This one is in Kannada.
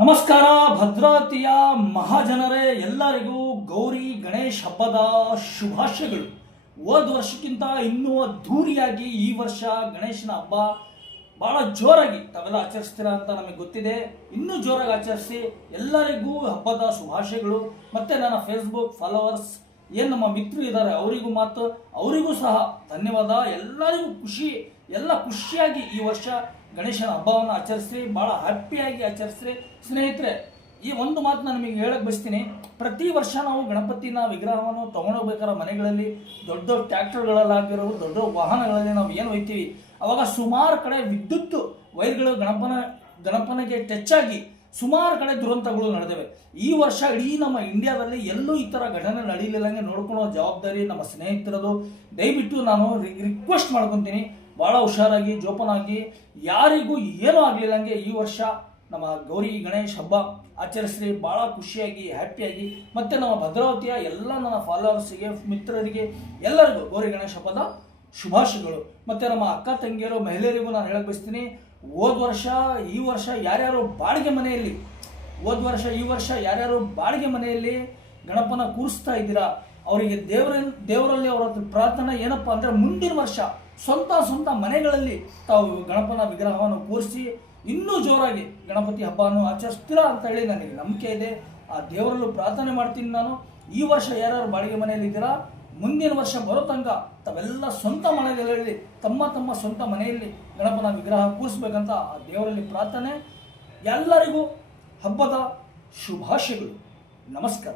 ನಮಸ್ಕಾರ ಭದ್ರಾವತಿಯ ಮಹಾಜನರೇ, ಎಲ್ಲರಿಗೂ ಗೌರಿ ಗಣೇಶ್ ಹಬ್ಬದ ಶುಭಾಶಯಗಳು. ಹೋದ ವರ್ಷಕ್ಕಿಂತ ಇನ್ನೂ ಅದ್ಧೂರಿಯಾಗಿ ಈ ವರ್ಷ ಗಣೇಶನ ಹಬ್ಬ ಬಹಳ ಜೋರಾಗಿ ತಾವೆಲ್ಲ ಆಚರಿಸ್ತೀರಾ ಅಂತ ನಮಗೆ ಗೊತ್ತಿದೆ. ಇನ್ನೂ ಜೋರಾಗಿ ಆಚರಿಸಿ. ಎಲ್ಲರಿಗೂ ಹಬ್ಬದ ಶುಭಾಶಯಗಳು. ಮತ್ತೆ ನನ್ನ ಫೇಸ್ಬುಕ್ ಫಾಲೋವರ್ಸ್ ಏನು ನಮ್ಮ ಮಿತ್ರರು ಇದ್ದಾರೆ ಅವರಿಗೂ ಸಹ ಧನ್ಯವಾದ. ಎಲ್ಲರಿಗೂ ಖುಷಿಯಾಗಿ ಈ ವರ್ಷ ಗಣೇಶನ ಹಬ್ಬವನ್ನು ಆಚರಿಸ್ರಿ, ಭಾಳ ಹ್ಯಾಪಿಯಾಗಿ ಆಚರಿಸ್ರಿ. ಸ್ನೇಹಿತರೆ, ಈ ಒಂದು ಮಾತನ್ನ ನಿಮಗೆ ಹೇಳಕ್ ಬಯಸ್ತೀನಿ. ಪ್ರತಿ ವರ್ಷ ನಾವು ಗಣಪತಿನ ವಿಗ್ರಹವನ್ನು ತೊಗೊಂಡೋಗ್ಬೇಕಾದ್ರೆ ಮನೆಗಳಲ್ಲಿ ದೊಡ್ಡ ದೊಡ್ಡ ಟ್ರ್ಯಾಕ್ಟರ್ಗಳಲ್ಲಾಗಿರೋರು, ದೊಡ್ಡ ವಾಹನಗಳಲ್ಲಿ ನಾವು ಏನು ಒಯ್ತೀವಿ, ಅವಾಗ ಸುಮಾರು ಕಡೆ ವಿದ್ಯುತ್ ವೈರ್ಗಳು ಗಣಪನಿಗೆ ಟಚ್ ಆಗಿ ಸುಮಾರು ಕಡೆ ದುರಂತಗಳು ನಡೆದಿವೆ. ಈ ವರ್ಷ ಇಡೀ ನಮ್ಮ ಇಂಡಿಯಾದಲ್ಲಿ ಎಲ್ಲೂ ಈ ಥರ ಘಟನೆ ನಡೀಲಿಲ್ಲಂಗೆ ನೋಡ್ಕೊಳ್ಳೋ ಜವಾಬ್ದಾರಿ ನಮ್ಮ ಸ್ನೇಹಿತರದು. ದಯವಿಟ್ಟು ನಾನು ರಿಕ್ವೆಸ್ಟ್ ಮಾಡ್ಕೊತೀನಿ, ಭಾಳ ಹುಷಾರಾಗಿ ಜೋಪಾನಾಗಿ, ಯಾರಿಗೂ ಏನೂ ಆಗಲಿಲ್ಲಂಗೆ ಈ ವರ್ಷ ನಮ್ಮ ಗೌರಿ ಗಣೇಶ್ ಹಬ್ಬ ಆಚರಿಸ್ರಿ. ಭಾಳ ಖುಷಿಯಾಗಿ ಹ್ಯಾಪಿಯಾಗಿ. ಮತ್ತು ನಮ್ಮ ಭದ್ರಾವತಿಯ ಎಲ್ಲ ನನ್ನ ಫಾಲೋವರ್ಸಿಗೆ, ಮಿತ್ರರಿಗೆ ಎಲ್ಲರಿಗೂ ಗೌರಿ ಗಣೇಶ್ ಹಬ್ಬದ ಶುಭಾಶಯಗಳು. ಮತ್ತು ನಮ್ಮ ಅಕ್ಕ ತಂಗಿಯರು, ಮಹಿಳೆಯರಿಗೂ ನಾನು ಹೇಳಕ್ ಬಯಸ್ತೀನಿ, ಹೋದ ವರ್ಷ ಈ ವರ್ಷ ಯಾರ್ಯಾರು ಬಾಡಿಗೆ ಮನೆಯಲ್ಲಿ ಬಾಡಿಗೆ ಮನೆಯಲ್ಲಿ ಗಣಪನ ಕೂರಿಸ್ತಾ ಇದ್ದೀರಾ, ಅವರಿಗೆ ದೇವರಲ್ಲಿ ಅವರ ಪ್ರಾರ್ಥನೆ ಏನಪ್ಪ ಅಂದರೆ, ಮುಂದಿನ ವರ್ಷ ಸ್ವಂತ ಮನೆಗಳಲ್ಲಿ ತಾವು ಗಣಪನ ವಿಗ್ರಹವನ್ನು ಕೂರಿಸಿ ಇನ್ನೂ ಜೋರಾಗಿ ಗಣಪತಿ ಹಬ್ಬವನ್ನು ಆಚರಿಸ್ತೀರಾ ಅಂತ ಹೇಳಿ ನನಗೆ ನಂಬಿಕೆ ಇದೆ. ಆ ದೇವರಲ್ಲೂ ಪ್ರಾರ್ಥನೆ ಮಾಡ್ತೀನಿ ನಾನು. ಈ ವರ್ಷ ಯಾರ್ಯಾರು ಬಾಡಿಗೆ ಮನೆಯಲ್ಲಿ ಇದ್ದೀರಾ, ಮುಂದಿನ ವರ್ಷ ಬರೋ ತನಕ ತಾವೆಲ್ಲ ಸ್ವಂತ ಮನೆಗಳಲ್ಲಿ ತಮ್ಮ ಸ್ವಂತ ಮನೆಯಲ್ಲಿ ಗಣಪನ ವಿಗ್ರಹ ಕೂರಿಸ್ಬೇಕಂತ ಆ ದೇವರಲ್ಲಿ ಪ್ರಾರ್ಥನೆ. ಎಲ್ಲರಿಗೂ ಹಬ್ಬದ ಶುಭಾಶಯಗಳು. ನಮಸ್ಕಾರ.